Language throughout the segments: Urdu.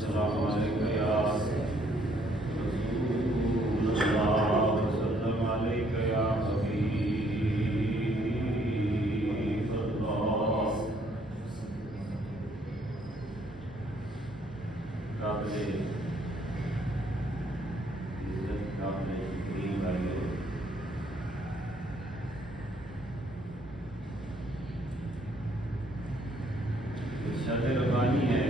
والسلام علیک یا رسول اللہ وسلم علیک یا حبیب اللہ۔ قابل عزت قابل تکریم بھائیو، ارشاد ربانی ہے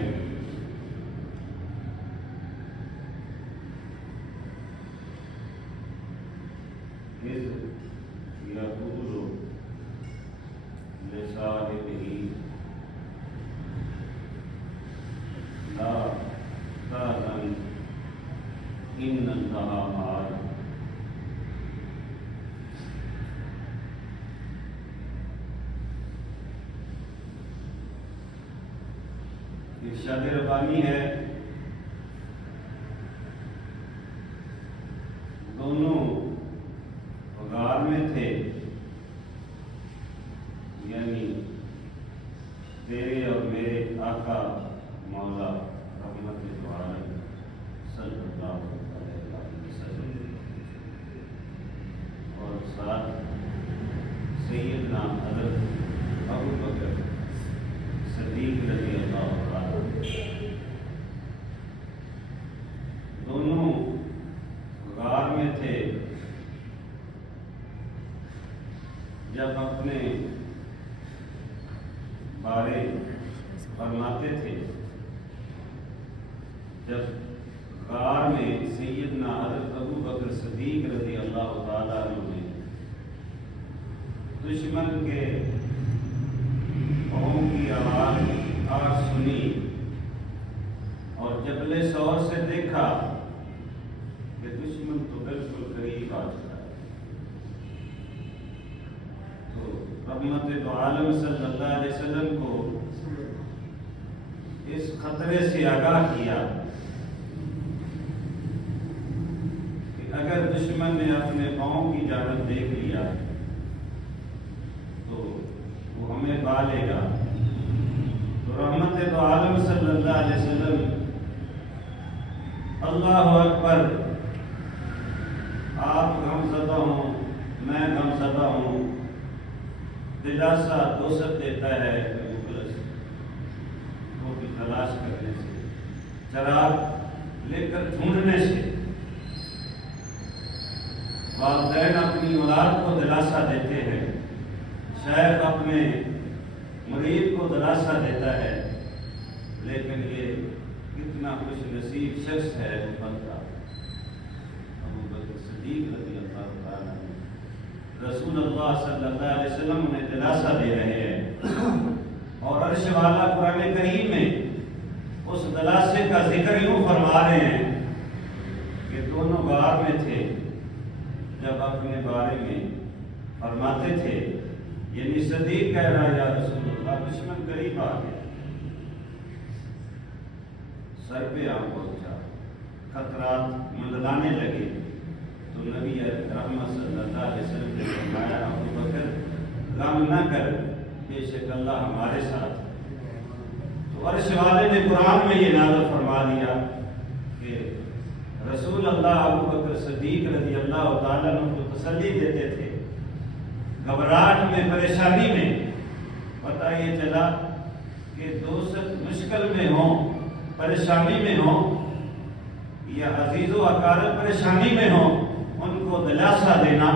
اذ یقول لصاحبہ لا تحزن ان اللہ معنا۔ ارشاد ربانی ہے دونوں غار میں تھے، یعنی تیرے اور میرے آقا مولا رحمت دو عالم صلی اللہ علیہ وسلم، اور ساتھ سیدنا حضرت ابو بکر صدیق رضی اللہ عنہ، دونوں غار میں تھے جب اپنے بارے فرماتے تھے۔ جب غار میں سیدنا حضرت ابو بکر صدیق رضی اللہ تعالیٰ عنہ نے دشمن کے قوم کی آواز سنی اور جبل سور سے دیکھا کہ دشمن تو بالکل قریب آ چکا ہے، تو رحمت دو عالم صلی اللہ علیہ وسلم کو اس خطرے سے آگاہ کیا کہ اگر دشمن نے اپنے قوم کی جانب دیکھ لیا تو وہ ہمیں پالے گا۔ تو رحمت دو عالم صلی اللہ علیہ وسلم اللہ اکبر، آپ غم زدہ ہوں میں غم زدہ ہوں، دلاسا دوست دیتا ہے مخلص وہ بھی تلاش کرنے سے، چراغ لے کر ڈھونڈنے سے۔ والدین اپنی اولاد کو دلاسا دیتے ہیں، شیخ اپنے مرید کو دلاسا دیتا ہے، لیکن یہ کتنا خوش نصیب شخص ہے امت کا ابو بکر صدیق رضی اللہ تعالیٰ عنہ۔ رسول اللہ صلی اللہ علیہ وسلم انہیں دلاسا دے رہے ہیں، اور عرش والا قرآن کریم میں اس دلاسے کا ذکر یوں فرما رہے ہیں کہ دونوں غار میں تھے جب اپنے بارے میں فرماتے تھے، یعنی صدیق کہہ رہا ہے یا رسول اللہ دشمن قریب آ گیا، سر پہ آ پہنچا، خطرات منڈلانے لگے، تو نبی رحمت صلی اللہ علیہ وسلم نے فرمایا ابو بکر غم نہ کر، بے شک اللہ ہمارے ساتھ۔ تو عرش والے نے قرآن میں یہ نازل فرما دیا کہ رسول اللہ ابو بکر صدیق رضی اللہ تعالیٰ عنہ کو تسلی دیتے تھے، گھبراہٹ میں پریشانی میں پتہ یہ چلا کہ دوست مشکل میں ہوں، پریشانی میں ہوں، یا عزیز و اقارب پریشانی میں ہوں، ان کو دلاسا دینا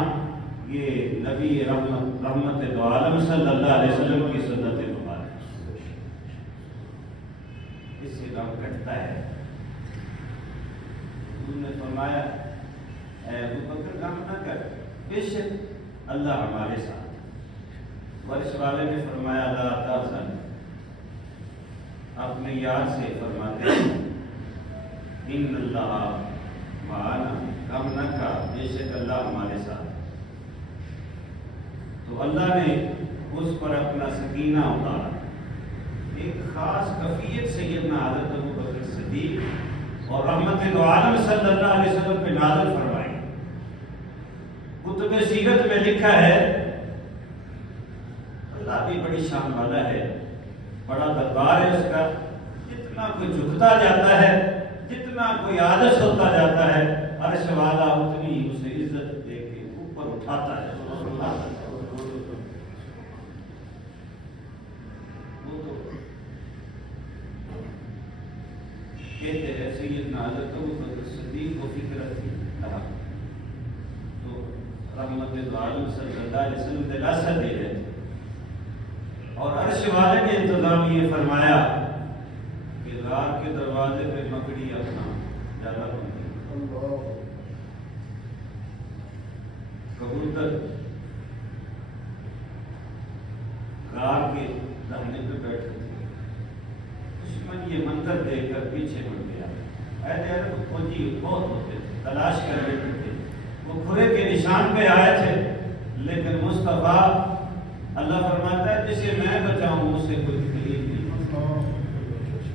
یہ نبی رحمت دو عالم صلی اللہ علیہ وسلم کی سنت مبارک، اس سے غم کٹتا ہے۔ انہوں نے فرمایا اے ابو بکر غم نہ کر، بے شک اللہ ہمارے ساتھ۔ ورش والے نے فرمایا لا تحزن، اپنے یار سے فرماتے ہیں ان اللہ معنا، غم نہ کر، بے شک اللہ ہمارے ساتھ۔ تو اللہ نے اس پر اپنا سکینہ اتارا، ایک خاص کفیت سیدنا حضرت ابو بکر صدیق اور رحمت دو عالم صلی اللہ علیہ وسلم پہ نازل فرمائی۔ کتب سیرت میں لکھا ہے اللہ بھی بڑی شان والا ہے، بڑا دربار ہے اس کا، جتنا جتنا کوئی جھکتا جاتا ہے، جتنا کوئی عاجز ہوتا جاتا ہے، عرش والا اتنی اسے عزت دے کے اوپر اٹھاتا ہے۔ وہ تو کہتے ہیں سیدنا حضرت ابوبکر صدیق کو فکر تھی کہا تو رحمت عالم صلی اللہ علیہ وسلم دلاسا دے رہے تھے، اور عرش والے نے انتظام یہ فرمایا کہ غار کے دروازے پہ مکڑی اپنا جالا بن گئی، کبوتر غار کے دہنے پہ بیٹھے تھے۔ دشمن یہ منظر دیکھ کر پیچھے مڑ گیا۔ اہل عرب فوجی بہت ہوتے تھے، تلاش کر رہے تھے، وہ کھرے کے نشان پہ آئے تھے، لیکن مصطفیٰ اللہ فرماتا ہے جسے میں بچاؤں اس سے کوئی تکلیف نہیں۔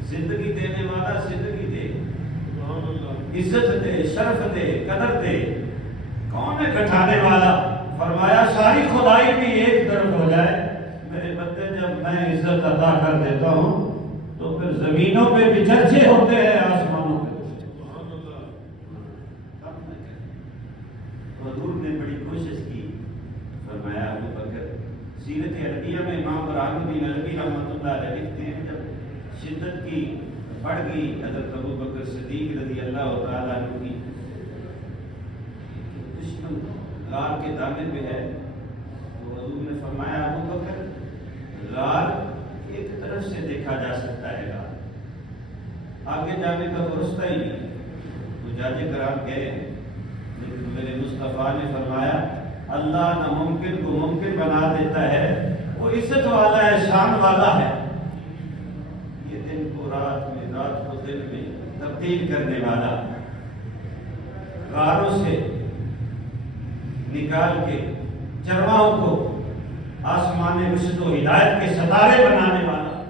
زندگی دینے والا زندگی دے، عزت دے، شرف دے، قدر دے۔ کون ہے گھٹانے والا؟ فرمایا ساری خدائی بھی ایک طرف ہو جائے، میرے بندے جب میں عزت عطا کر دیتا ہوں تو پھر زمینوں پہ بھی چرچے ہوتے ہیں، آسمانوں پہ۔ حضور نے بڑی کوشش کی، فرمایا ابوبکر سیرت عربیہ میں امام برہان الدین علوی رحمۃ اللہ علیہ لکھتے ہیں جب شدت کی بڑھ گئی حضرت ابوبکر صدیق رضی اللہ تعالیٰ عنہ کی، دشمن غار کے دانے پہ ہے، تو حضور نے فرمایا ابوبکر غار ایک طرف سے دیکھا جا سکتا ہے، غار آگے جانے کا تو رستہ ہی نہیں۔ حجاج کرام گئے، لیکن میرے مصطفیٰ نے فرمایا اللہ ناممکن کو ممکن بنا دیتا ہے، وہ عزت والا ہے، شان والا ہے، یہ دن کو رات میں، رات کو دن میں تبدیل کرنے والا، غاروں سے نکال کے چرواہوں کو آسمان رشد و ہدایت کے ستارے بنانے والا،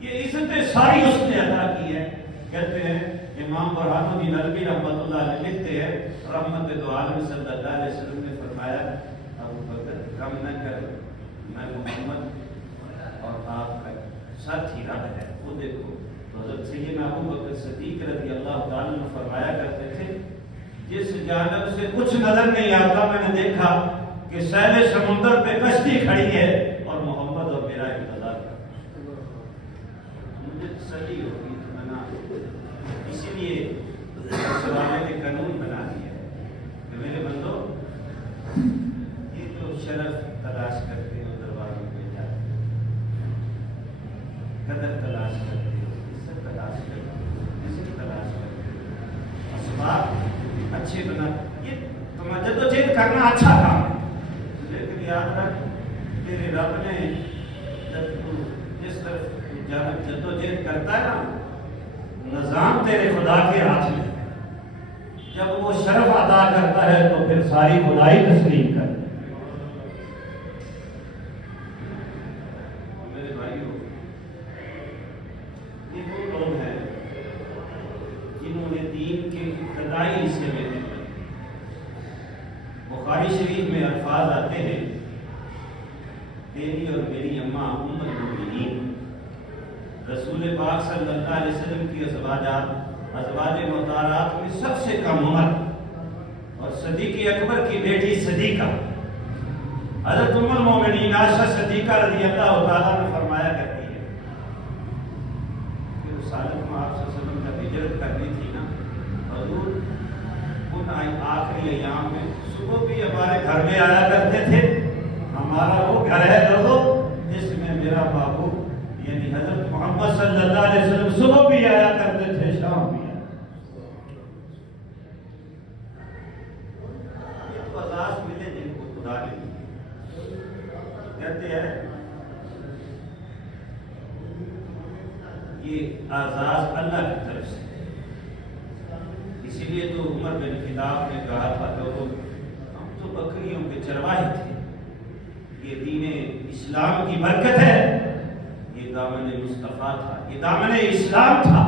یہ عزتیں ساری اس نے عطا کی ہے۔ کہتے ہیں امام برہان الدین علوی رحمۃ اللہ علیہ لکھتے ہیں رحمت دو عالم صلی اللہ علیہ وسلم نے فرمایا ابوبکر کم نہ کر، میں محمد اور آپ کا ساتھی رب ہے۔ وہ دیکھو تو حضرت سیدنا ابوبکر صدیق رضی اللہ تعالیٰ عنہ فرمایا کرتے تھے جس جانب سے کچھ نظر نہیں آتا میں نے دیکھا کہ سیل سمندر پہ کشتی کھڑی ہے اور محمد اور میرا انتظار کر، مجھے تسلی ہوگی اطمینان۔ اسی لیے سوالے نے قانون بنا دیا کہ میرے بندو یہ جو شرف تلاش کرتے ہو درباروں میں جاتے ہو، قدر تلاش کرتے ہو، عزت تلاش کرتے ہو، عزت تلاش کرتے ہو، اسباب اچھے بنا، یہ تمہیں جدوجہد کرنا اچھا کام ہے، لیکن یاد رکھ تیرے رب نے جب تو جس طرف جدوجہد کرتا ہے نا، نظام تیرے خدا کے ہاتھ میں، جب وہ شرف عطا کرتا ہے تو پھر ساری خدائی تسلیم کر۔ میرے بھائیوں، یہ وہ لوگ ہیں جنہوں نے دین کے ابتدائی حصے میں، بخاری شریف میں الفاظ آتے ہیں تیری اور میری اماں ام المؤمنین رسول پاک صلی اللہ علیہ وسلم کی ازواج مطہرات میں سب سے کم عمر اور صدیق اکبر کی بیٹی صدیقہ حضرت ام المؤمنین عائشہ صدیقہ رضی اللہ تعالیٰ نے فرمایا کرتی ہے کہ اس سالت میں آپ صلی اللہ علیہ وسلم کا ہجرت کرنی تھی نا، حضور ان آخری ایام میں صبح بھی ہمارے گھر میں آیا کرتے تھے، ہمارا وہ گھر ہے لوگوں جس میں میرا بابو یعنی حضرت محمد صلی اللہ علیہ وسلم صبح بھی آیا کرتے تھے، شام بھی آیا۔ یہ تو اعزاز ملے جن کو خدا نے کہتے ہیں، یہ اعزاز اللہ کی طرف سے۔ اسی لیے تو عمر بن خطاب نے کہا تھا لوگوں ہم تو بکریوں کے چرواہے تھے، یہ دین اسلام کی برکت ہے، یہ دامن مصطفیٰ تھا، یہ دامن اسلام تھا،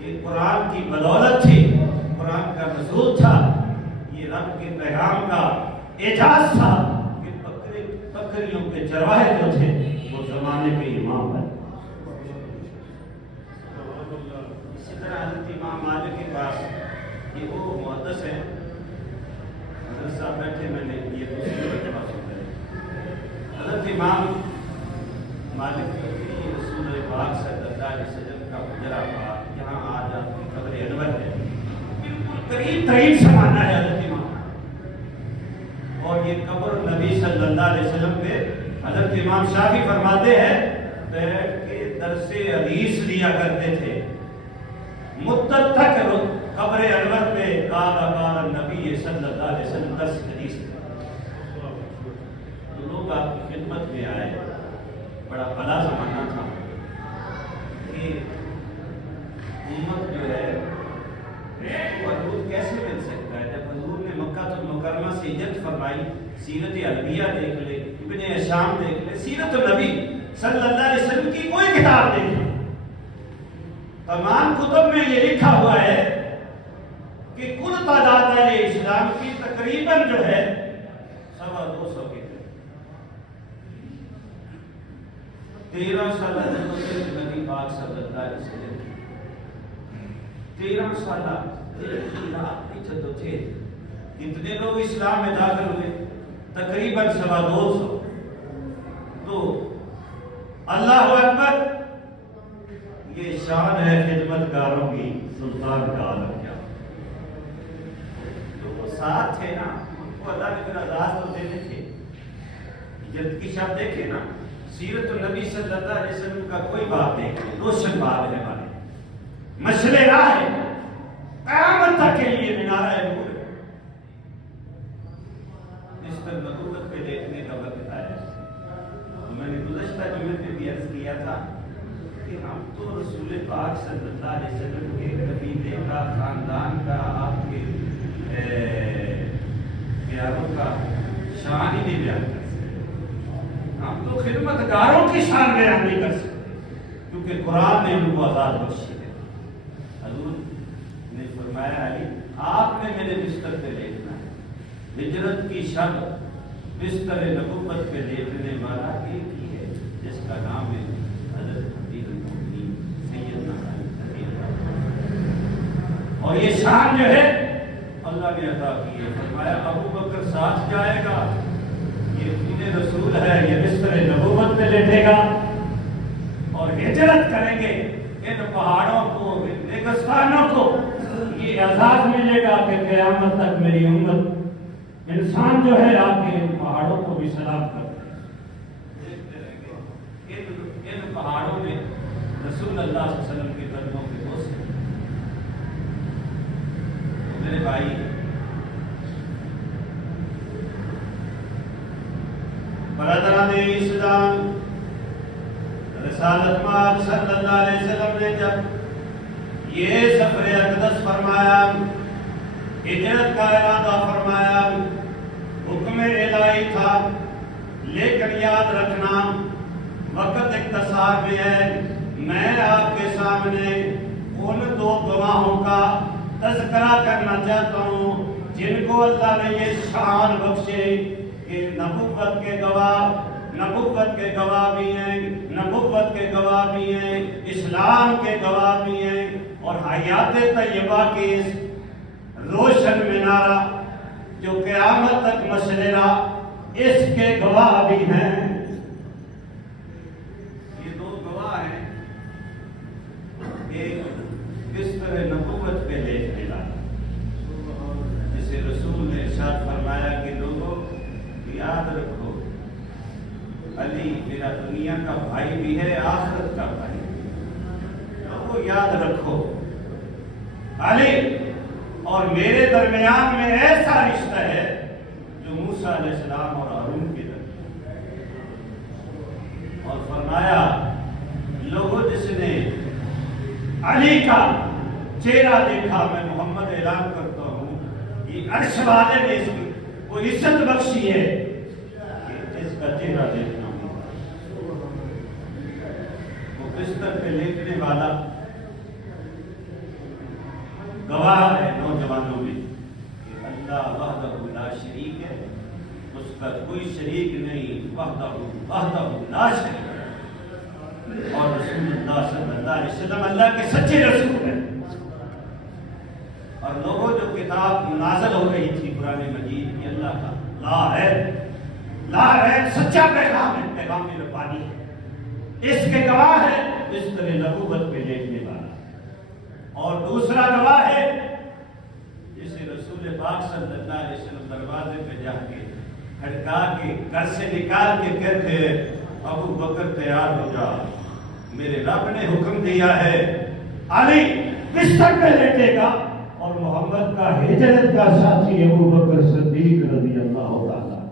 یہ قرآن کی بدولت تھی، قرآن کا نزول تھا، یہ رب کے پیغام کا اعجاز تھا کہ بکریوں کے چرواہے جو تھے وہ زمانے کے امام بنے۔ علیہ وسلم کا حجرہ پاک جہاں آج آپ کی قبر انور ہے، بالکل قریب ترین زمانہ ہے حضرت امام، اور یہ قبر نبی صلی اللہ علیہ وسلم پہ حضرت امام شافعی فرماتے ہیں بیٹھ کے درس حدیث لیا کرتے تھے، مدت تک قبر انور پہ قال نبی صلی اللہ علیہ وسلم درس حدیث، تو لوگ آپ کی خدمت میں آئے، بڑا بھلا زمانہ تھا کہ امت جو ہے حضور کیسے مل سکتا ہے؟ جب حضور نے مکہ المکرمہ سے ہجرت فرمائی، سیرت علویہ دیکھ لے، ابن ہشام دیکھ لے، سیرت النبی صلی اللہ علیہ وسلم کی کوئی کتاب دیکھ لے، تمام کتب میں یہ لکھا ہوا ہے کہ کل تعداد اہل اسلام کی تقریباً جو ہے 250 کے 13 سال نبی پاک صلی اللہ علیہ وسلم 13 سالہ کتنے لوگ اسلام میں داخل ہوئے؟ تقریباً 250۔ تو اللہ اکبر، یہ شان ہے خدمت گاروں کی، سلطان کا عالم کیا تو وہ ساتھ تھے نا، ان کو اللہ نے پھر آزاد تو دینے تھے، ہجرت کی شب دیکھے نا، سیرت النبی صلی اللہ علیہ وسلم کا کوئی باب دیکھ لیں، روشن باب ہے ہمارے، مشعل راہ ہے، قیامت تک کے لیے مینارہ نور ہے، اس پر نبوت پہ دیکھنے کا وقت آیا۔ میں نے گزشتہ جمعے میں بھی عرض کیا تھا کہ ہم تو رسول پاک صلی اللہ علیہ وسلم کے قبیلے کا، خاندان کا، آپ کے پیاروں کا شان ہی نہیں بیان کر سکتے، ہم تو خدمت گاروں کی شان بیان نہیں کر سکتے، کیونکہ قرآن نے ان کو آزاد بخشی ہے۔ حضور نے فرمایا علی آپ نے میرے بستر پہ لیٹنا ہے، ہجرت کی شب بستر نبوت پہ لیٹنے والا ایک ہی ہے جس کا نام ہے حضرت امیر المومنین سیدنا علی رضی اللہ عنہ، اور یہ شان جو ہے اللہ نے عطا کی ہے۔ فرمایا ابو بکر ساتھ جائے گا، یہ دین رسول ہے، یہ بستر نبوت پہ لیٹے گا اور ہجرت کریں گے، ان پہاڑوں کو، ان ریگستانوں کو یہ اعزاز ملے گا کہ قیامت تک میری امت انسان جو ہے آپ کے ان پہاڑوں کو بھی سلام کرتے ہیں، دیکھتے رہیں گے ان پہاڑوں میں رسول اللہ صلی اللہ علیہ وسلم کے قدموں کے بوس ہیں۔ میرے بھائی، برادران اسلام، رسالت مآب صلی اللہ علیہ وسلم نے جب یہ سفر اقدس فرمایا، ہجرت کا ارادہ فرمایا، حکم الہی تھا، لیکن یاد رکھنا وقت اختصار میں ہے، میں آپ کے سامنے ان 2 گواہوں کا تذکرہ کرنا چاہتا ہوں جن کو اللہ نے یہ شان بخشے کہ نبوت کے گواہ بھی ہیں، نبوت کے گواہ بھی ہیں، اسلام کے گواہ بھی ہیں، اور حیات طیبہ کے اس روشن مینارہ جو قیامت تک مشعلہ اس کے گواہ بھی ہیں۔ یہ 2 گواہ ہیں، ایک بستر نبوت پہ لیٹنے والا، جسے رسول نے ارشاد فرمایا کہ لوگوں یاد رکھو علی میرا دنیا کا بھائی بھی ہے، آخرت کا بھائی، لوگوں یاد رکھو علی اور میرے درمیان میں ایسا رشتہ ہے جو موسیٰ علیہ السلام اور ہارون کے درمیان، اور فرمایا لوگوں جس نے علی کا چہرہ دیکھا، میں محمد اعلان کرتا ہوں یہ عرش والے نے اس کو عزت بخشی ہے کہ اس کا چہرہ دیکھنا ہوگا۔ وہ بستر پہ لیٹنے والا گواہ ہے نوجوانوں میں کہ اللہ وحدہ لا شریک ہے، اس کا کوئی شریک نہیں، وحدہ لا شریک ہے، اور رسول اللہ صلی اللہ علیہ وسلم اللہ کے سچے رسول ہیں۔ اور لوگوں جو کتاب نازل ہو رہی تھی قرآن مجید کی، اللہ کا لا ہے سچا پیغام ہے، پیغام ربانی ہے، اس کے گواہ ہے بستر نبوت پہ لیٹنے والا، اور دوسرا گواہ ہے جسے رسول پاک صلی اللہ علیہ وسلم دروازے پہ جا کے کھڑکا کے گھر سے نکال کے کہتے ہیں ابو بکر تیار ہو جا، میرے رب نے حکم دیا ہے علی بستر پہ لیٹے گا، اور محمد کا ہجرت کا ساتھی ابو بکر صدیق رضی اللہ تعالیٰ۔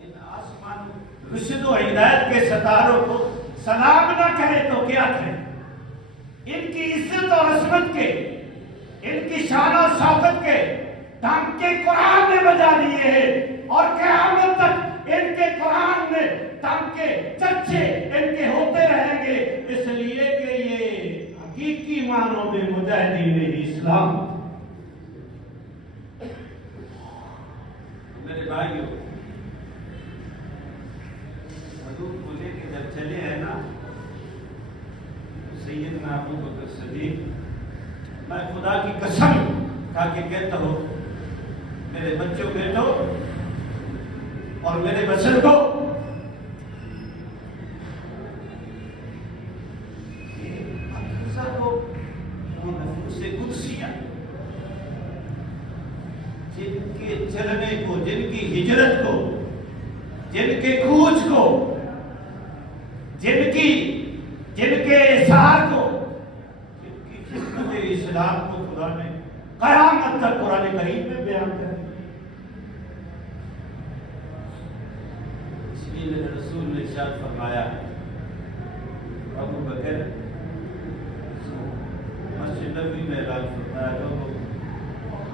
ان آسمان رشد و ہدایت کے ستاروں کو سلام نہ کہے تو کیا کہے؟ ان کی عزت اور عظمت کے، ان کی شان و شوکت کے ڈنکے قرآن نے بجا دیے ہیں، اور قیامت تک ان کے قرآن میں ڈنکے چچے ان کے ہوتے رہیں گے، اس لیے کہ یہ حقیقی معنوں میں مجاہدین اسلام۔ میرے بھائیو، حضور کو لے کے جب چلے ہیں نا سیدنا ابو بکر صدیق، میں خدا کی قسم کھا کے کہتا ہوں میرے بچوں بیٹوں اور میرے بزرگوں، وہ نفوس قدسیہ جن کے چلنے کو، جن کی ہجرت کو، جن کے کوچ کو، جن کے اظہار کو، جن کی خدمت اسلام کو خدا نے قیامت تک قرآن کریم میں بیان کر دیا۔ اس لیے میرے رسول نے ارشاد فرمایا ابو بکر مسجد نبوی میں اعلان فرمایا لوگوں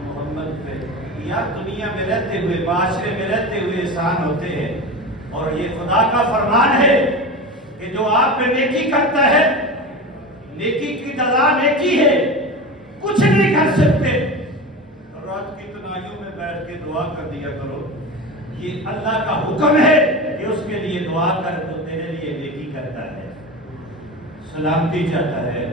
محمد پہ یا دنیا میں رہتے ہوئے، معاشرے میں رہتے ہوئے احسان ہوتے ہیں، اور یہ خدا کا فرمان ہے کہ جو آپ پہ نیکی کرتا ہے نیکی کی جزا نیکی ہے، کچھ نہیں کر سکتے، رات کی تنہائیوں میں بیٹھ کے دعا کر دیا کرو، یہ اللہ کا حکم ہے کہ اس کے لیے دعا کر تو تیرے لیے نیکی کرتا ہے، سلامتی چاہتا ہے۔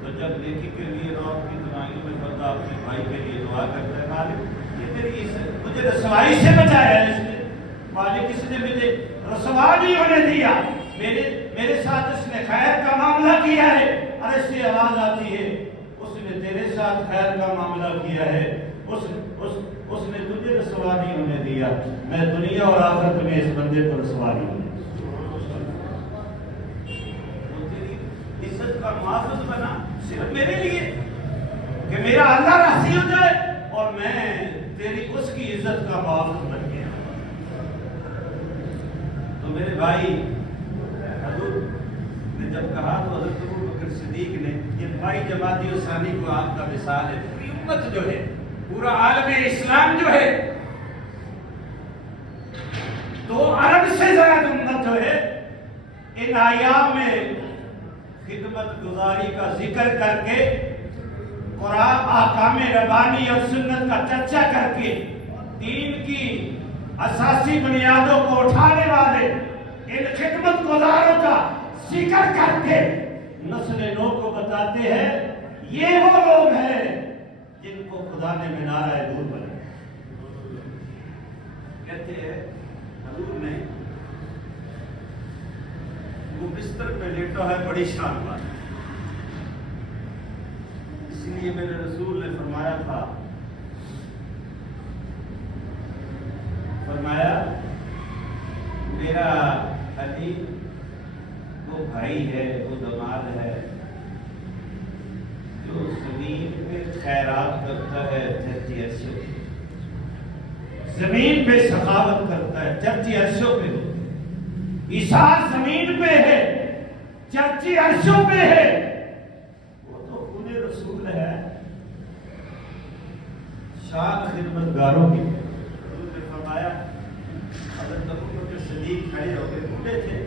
تو جب نیکی کے لیے رات کی تنہائیوں میں بندہ اپنے بھائی کے لیے دعا کرتا ہے، مالک یہ میری مجھے رسوائی سے بچایا ہے، اس نے مالک اس نے مجھے رسوا نہیں ہونے دیا، میرے ساتھ اس نے خیر کا معاملہ کیا ہے، اور اس سے آواز آتی ہے اس نے تیرے ساتھ خیر کا معاملہ کیا ہے، اس نے تجھے رسوا نہیں ہونے دیا، میں دنیا اور آخرت میں اس بندے کو رسوا نہیں ہونے وہ تیری عزت کا محافظ بنا صرف میرے لیے کہ میرا اللہ راضی ہو جائے، اور میں تیری اس کی عزت کا محافظ بن گیا۔ تو میرے بھائی حضور نے جب کہا تو حضرت ابو بکر صدیق نے، یہ بھائی جماعتی و ثانی کو آپ کا مثال ہے، پوری امت جو ہے، پورا عالم اسلام جو ہے، تو عرب سے زیادہ امت جو ہے، ان ایام میں خدمت گزاری کا ذکر کر کے، قرآن احکام ربانی اور سنت کا چرچا کر کے، دین کی اساسی بنیادوں کو اٹھانے والے ان خدمت گزاروں کا ذکر کر کے نسل نو کو بتاتے ہیں یہ وہ لوگ ہیں جن کو خدا نے منارہ نور بنایا۔ کہتے ہیں حضور نے وہ بستر پہ لیٹا ہے، بڑی شان بات ہے، اس لیے میرے رسول نے فرمایا تھا، فرمایا میرا علی وہ بھائی ہے، وہ دماد ہے جو زمین پہ خیرات کرتا ہے، چرچی عرشوں پہ زمین پہ سخاوت کرتا ہے، چرچی عرشوں پہ ایثار زمین پہ ہے، چرچی عرشوں پہ ہے، وہ تو خود رسول ہے، شان خدمتگاروں کی۔ حضرت ابو بکر صدیق کھڑے ہو گئے، بوڑھے تھے،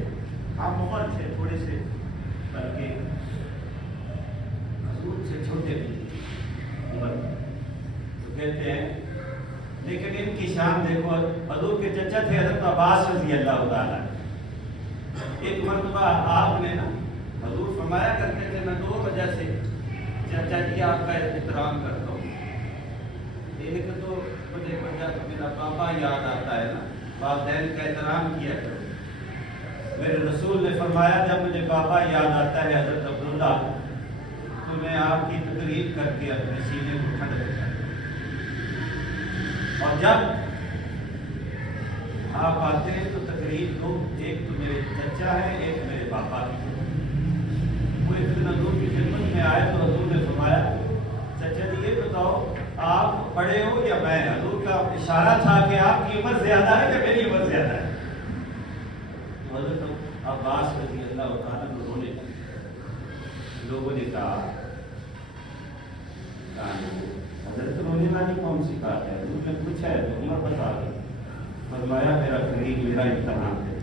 ہم عمر تھے تھوڑے سے، بلکہ حضور سے چھوٹے بھی عمر، تو کہتے ہیں لیکن ان کی شان دیکھو، حضور کے چچا تھے حضرت عباس رضی اللہ تعالیٰ، ایک مرتبہ آپ نے نا حضور فرمایا کرتے تھے میں 2 وجہ سے چچا جی آپ کا احترام کرتا ہوں، ایک تو مجھے وجہ تو میرا پاپا یاد آتا ہے نا، والدین کا احترام کیا کرو، میرے رسول نے فرمایا جب مجھے بابا یاد آتا ہے حضرت عبداللہ تو میں آپ کی تقریر کر کے اپنے سینے کو ٹھنڈ کرتا ہوں، اور جب آپ آتے ہیں تو تقریر دو، ایک تو میرے چچا ہے، ایک میرے پاپا کی۔ وہ ایک دن حضور کی خدمت میں آئے تو حضور نے فرمایا چچا جی یہ بتاؤ آپ بڑے ہو یا میں؟ حضور کا اشارہ تھا کہ آپ کی عمر زیادہ ہے یا میری عمر زیادہ ہے؟ تو حضرت عباس رضی اللہ تعالیٰ کو رونے لگے۔ لوگوں نے کہا حضرت رونے والی کون سی بات ہے؟ حضور نے پوچھا ہے تو عمر بتا دو۔ فرمایا میرا قریب میرا امتحان ہے۔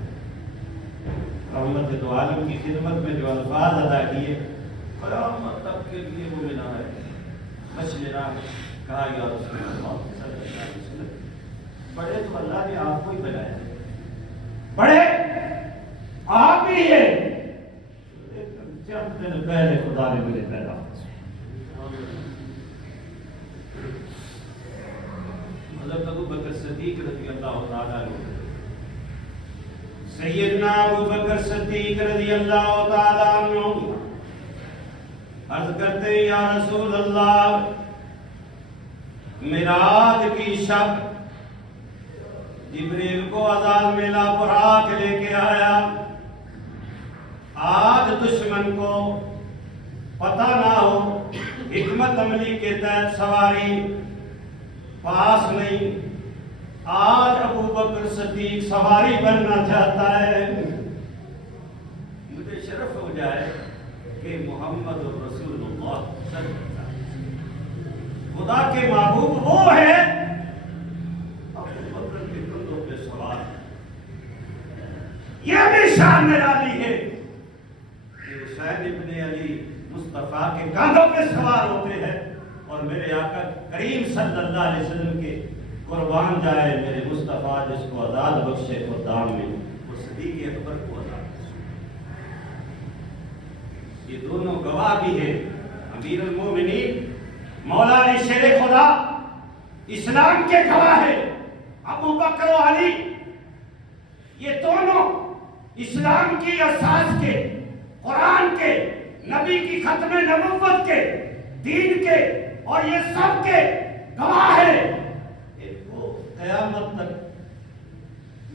رحمت دو عالم کی خدمت میں جو الفاظ ادا کیے قیامت تک کے لیے وہ منا ہے مشورہ کہا یا رسول اللہ صلی اللہ علیہ وسلم بڑے تو اللہ نے آپ کو ہی بنایا ہے، بڑے آپ ہی ہیں، چند دن پہلے خدا نے مجھے پیدا حضرت ابو بکر صدیق رضی اللہ تعالیٰ عنہ، سیدنا ابو بکر صدیق رضی اللہ تعالیٰ عنہ عرض کرتے ہیں یا رسول اللہ معراج کی شب جبریل کو عذاب ملا، براق لے کے آیا، آج دشمن کو پتہ نہ ہو حکمت عملی کے تحت سواری پاس نہیں، آج ابو بکر صدیق سواری بننا چاہتا ہے، مجھے شرف ہو جائے کہ محمد رسول اللہ صلی اللہ علیہ وسلم خدا کے محبوب وہ ہے ابو بکر کے کندھوں پہ سوار ہے۔ یہ بھی شان نرالی ہے کہ حسین ابن علی مصطفیٰ کے کندھوں پہ سوار ہوتے ہیں، اور میرے آقا کریم صلی اللہ علیہ وسلم کے قربان جائے میرے مصطفیٰ جس کو آزاد بخشے خدام میں وہ صدیق اکبر کو آزاد بخشے۔ یہ دونوں گواہ بھی ہیں، امیر المومنین مولا علی شیر خدا اسلام کے گواہ ہیں، ابو بکر و علی یہ دونوں اسلام کی اساس کے، قرآن کے، نبی کی ختم نبوت کے، دین کے، اور یہ سب کے گواہ ہیں۔ ایک کو قیامت تک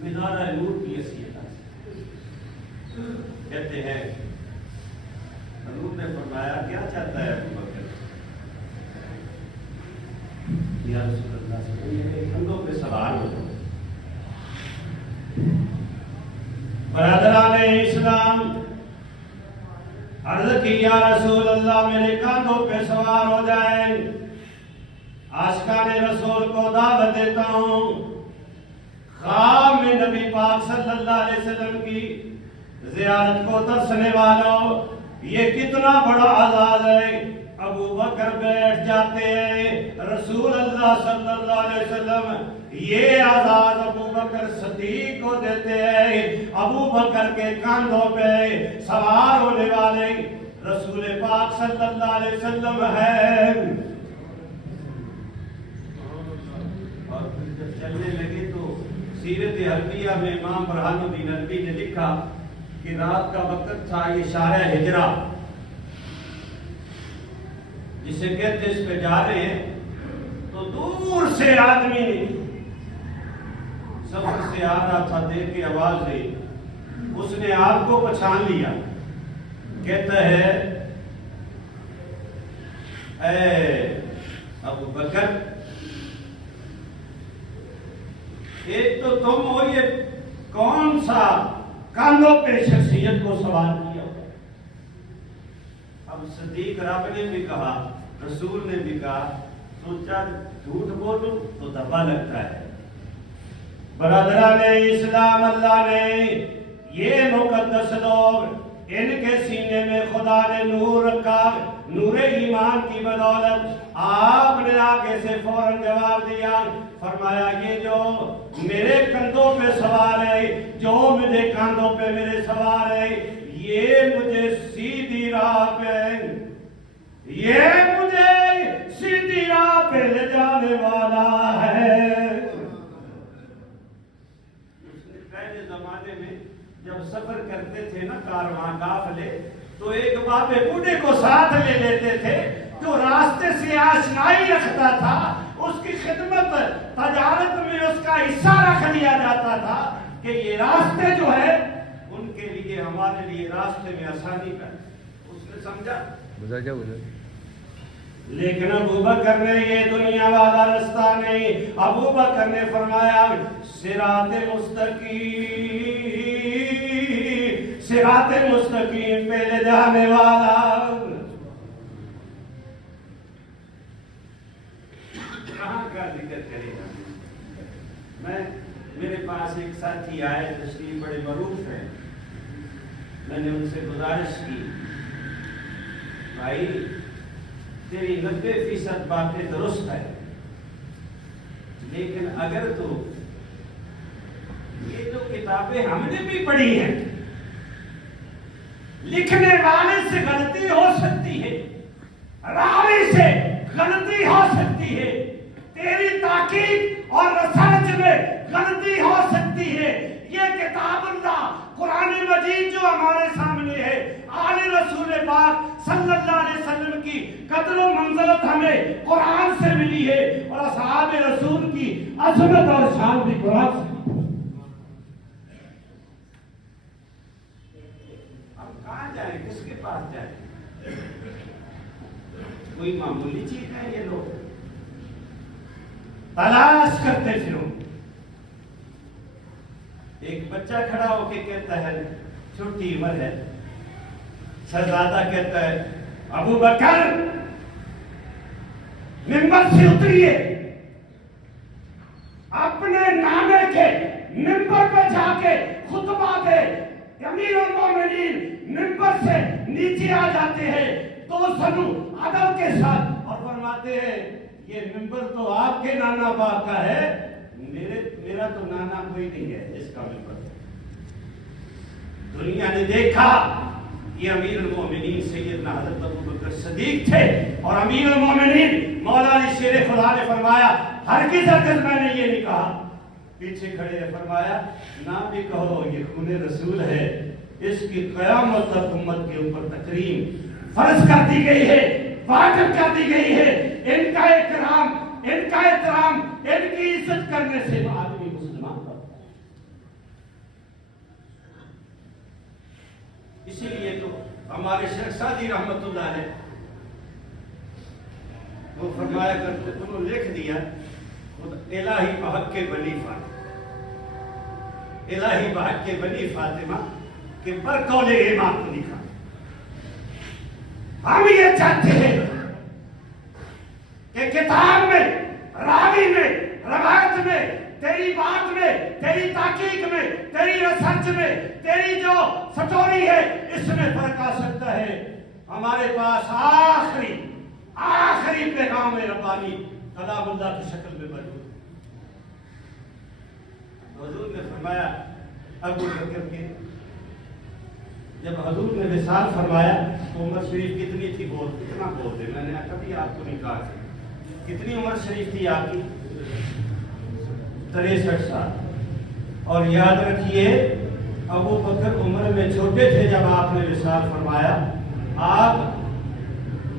مینارہ نور کی حیثیت حاصل کہتے ہیں حضور نے فرمایا کیا چاہتا ہے ابو بکر؟ یا رسول اللہ صلی اللہ علیہ وسلم میرے کندھوں پہ سوار ہو جاؤ۔ برادران اسلام عرض کی یا رسول اللہ میرے کاندھوں پہ سوار ہو جائیں، عاشقان رسول کو دعوت دیتا ہوں، خواب میں نبی پاک صلی اللہ علیہ وسلم کی زیارت کو ترسنے والوں یہ کتنا بڑا اعزاز ہے۔ ابو بکر بیٹھ جاتے ہیں، رسول اللہ صلی اللہ علیہ وسلم یہ اعزاز ابو بکر صدیق کو دیتے ہیں۔ ابو بکر کے کاندھوں پہ سوار ہونے والے رسول پاک صلی اللہ علیہ وسلم ہیں، اور جب چلنے لگے تو سیرت حلبیہ میں امام برہان الدین حلبی نے لکھا کہ رات کا وقت تھا، یہ شارع ہجرہ جسے کہتے اس پہ جا رہے ہیں، تو دور سے آدمی نے سفر سے آ رہا تھا، دیکھ کے آواز دی، اس نے آپ کو پہچان لیا، کہتا ہے اے ابو بکر ایک تو تم ہو، یہ کون سا کاندھوں پہ شخصیت کو سوار کیا؟ اب صدیق رب نے بھی کہا، رسول نے بھی کہا، سوچا جھوٹ بولوں تو دبا لگتا ہے۔ برادران اسلام اللہ نے یہ مقدس لوگ ان کے سینے میں خدا نے نور رکھا، نور ایمان کی بدولت آپ نے آگے سے فوراً جواب دیا، فرمایا یہ جو میرے کندھوں پہ سوار ہے، جو میرے کاندھوں پہ میرے سوار ہے، یہ مجھے سیدھی راہ پہ، یہ مجھے سیدھی راہ پہ لے جانے والا ہے۔ پہلے زمانے میں جب سفر کرتے تھے نا کارواں قافلے، تو ایک باب بوڑھے کو ساتھ لے لیتے تھے جو راستے سے آشنائی رکھتا تھا، اس کی خدمت تجارت میں اس کا حصہ رکھ لیا جاتا تھا کہ یہ راستے جو ہے ان کے لیے ہمارے لیے راستے میں آسانی کا، اس نے سمجھا۔ لیکن ابو بکر نے یہ دنیا والا رستہ نہیں، ابو بکر نے فرمایا صراط مستقیم پہ لے جانے والا۔ کہاں کا ذکر کرے گا؟ میرے پاس ایک ساتھی آئے، تشریف بڑے معروف ہیں، میں نے ان سے گزارش کی، بھائی تیری 90% باتیں درست ہے، لیکن اگر تو یہ جو کتابیں ہم نے بھی پڑھی ہیں، لکھنے والے سے غلطی ہو سکتی ہے، راوی سے غلطی ہو سکتی ہے، تیری تحقیق اور ریسرچ میں غلطی ہو سکتی ہے، یہ کتاب اللہ قرآن مجید جو ہمارے سامنے ہے، آل رسول پاک صلی اللہ علیہ وسلم کی قدر و منزلت ہمیں قرآن سے ملی ہے، اور اصحاب رسول کی عظمت اور شان بھی قرآن سے ملی ہے۔ اب کہاں جائیں، کس کے پاس جائیں؟ کوئی معمولی چیز ہے یہ لوگ تلاش کرتے پھروں۔ ایک بچہ کھڑا ہو کے کہتا ہے، چھوٹی عمر ہے، شہزادہ کہتا ہے ابو بکر ممبر سے اتریے، اپنے نانے کے ممبر پہ جا کے خطبہ دے۔ امیر المومنین ممبر سے نیچے آ جاتے ہیں تو سنو ادب کے ساتھ اور فرماتے ہیں یہ ممبر تو آپ کے نانا باپ کا ہے، میرا تو نانا کوئی نہیں ہے جس کا ممبر۔ دنیا نے دیکھا یہ امیر المومنین سیدنا حضرت ابو بکر صدیق تھے، اور امیر المومنین مولا علی شیر خدا نے فرمایا ہرگز میں نے یہ نہیں کہا، پیچھے کھڑے نے فرمایا نہ بھی کہو یہ خون رسول ہے، اس کی قیامت تک امت کے اوپر تکریم فرض کر دی گئی ہے، واجب کر دی گئی ہے، ان کا اکرام، ان کا احترام، ان کی عزت کرنے سے آدمی مسلمان ہوتا ہے۔ اسی لیے تو ہمارے شیخ سعدی رحمت اللہ علیہ وہ فرمایا کرتے، انہوں نے لکھ دیا الہی بحق کے بنی فاطمہ، الہی بحق کے بنی فاطمہ کہ پر قول امام کو لکھا۔ ہم یہ چاہتے ہیں کہ کتاب میں، راوی میں، روایت میں، تیری بات میں، تیری تحقیق میں، تیری ریسرچ میں، تیری جو سٹوری ہے اس میں فرق آ سکتا ہے۔ ہمارے پاس آخری پیغام ربانی کلام اللہ کی شکل میں موجود ہے۔ حضور نے فرمایا ابو بکر کے، جب حضور نے وصال فرمایا تو عمر شریف کتنی تھی؟ کتنا بولتے، میں نے کبھی آپ کو نہیں کہا تھا کتنی عمر شریف تھی آپ کی؟ 63 سال۔ اور یاد رکھیے ابو بکر عمر میں چھوٹے تھے جب آپ نے وصال فرمایا، آپ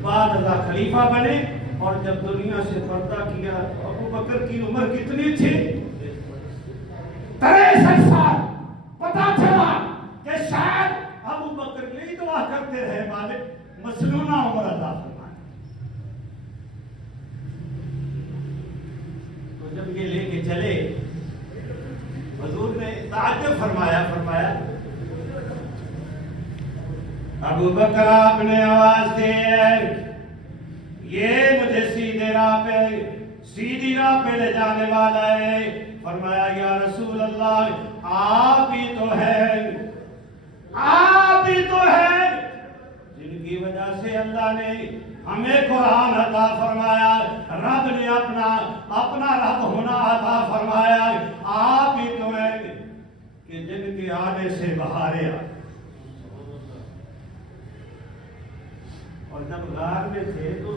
بعد ازاں خلیفہ بنے، اور جب دنیا سے پردہ کیا ابو بکر کی عمر کتنی تھی؟ 63 سال۔ پتا چلا کہ شاید ابو بکر یہی دعا کرتے رہے مالک مسنونہ عمر عطا فرمائے۔ تو جب یہ لے کے چلے حضور نے تعجب فرمایا ابو بکر آپ نے آواز دی یہ مجھے سیدھی راہ پہ لے جانے والا ہے۔ فرمایا یا رسول اللہ آپ ہی تو ہیں جن کی وجہ سے اللہ نے ہمیں قرآن عطا فرمایا، رب نے اپنا رب ہونا عطا فرمایا، آپ ہی تو ہیں کہ جن کے آنے سے بہاریں آئے۔ اور جب غار میں تھے تو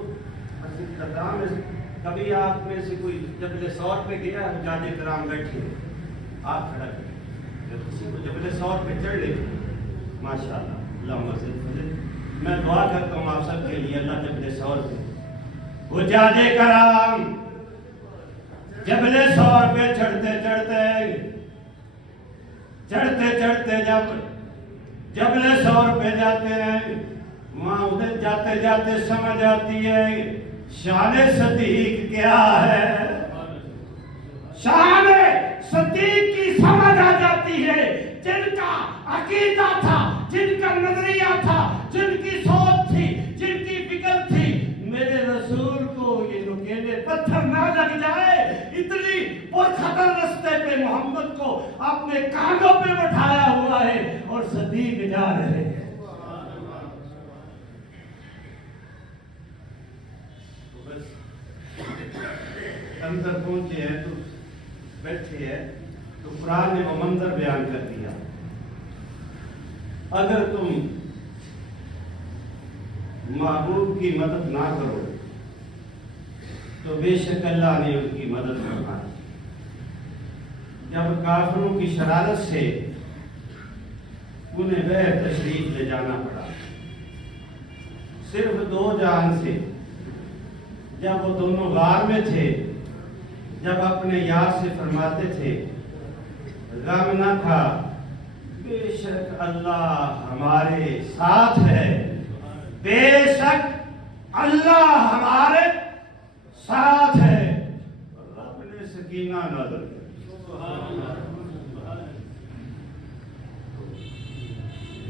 کبھی آپ میں سے کوئی جب ریسورٹ پہ گیا جاج کرام بیٹھے، آپ کھڑا کریں کسی کو جبل ثور پہ چڑھ لے ماشاءاللہ اللہم صل فضل. میں دعا کرتا ہوں آپ سب کے لیے اللہ جبل ثور پہ حجاج کرام جبل ثور پہ چڑھتے چڑھتے جب جبل ثور پہ جاتے ہیں وہاں ادھر جاتے جاتے سمجھ آتی ہے شان صدیق کیا ہے. شان صدیق کی سمجھ آ جاتی ہے. جن کا عقیدہ تھا, جن کا نظریہ تھا, جن کی سوچ تھی, جن کی فکر تھی, میرے رسول کو یہ نکیلے پتھر نہ لگ جائے, اتنی پرخطر رستے پہ محمد کو اپنے کاندھوں پہ بٹھایا ہوا ہے اور صدیق جا رہے ہیں. اندر پہنچے ہیں تو بیٹھے ہیں تو قرآن نے وہ منظر بیان کر دیا. اگر تم محبوب کی مدد نہ کرو تو بے شک اللہ نے ان کی مدد فرمائی. جب کافروں کی شرارت سے انہیں بہر تشریف لے جانا پڑا, صرف 2 جان سے, جب وہ دونوں غار میں تھے, جب اپنے یار سے فرماتے تھے غم نہ کھا, بے شک اللہ ہمارے ساتھ ہے, بے شک اللہ ہمارے ساتھ ہے. رب نے سکینہ نازل کر.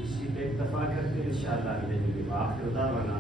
اسی پہ اکتفا کرتے انشاءاللہ. آخر دعوانا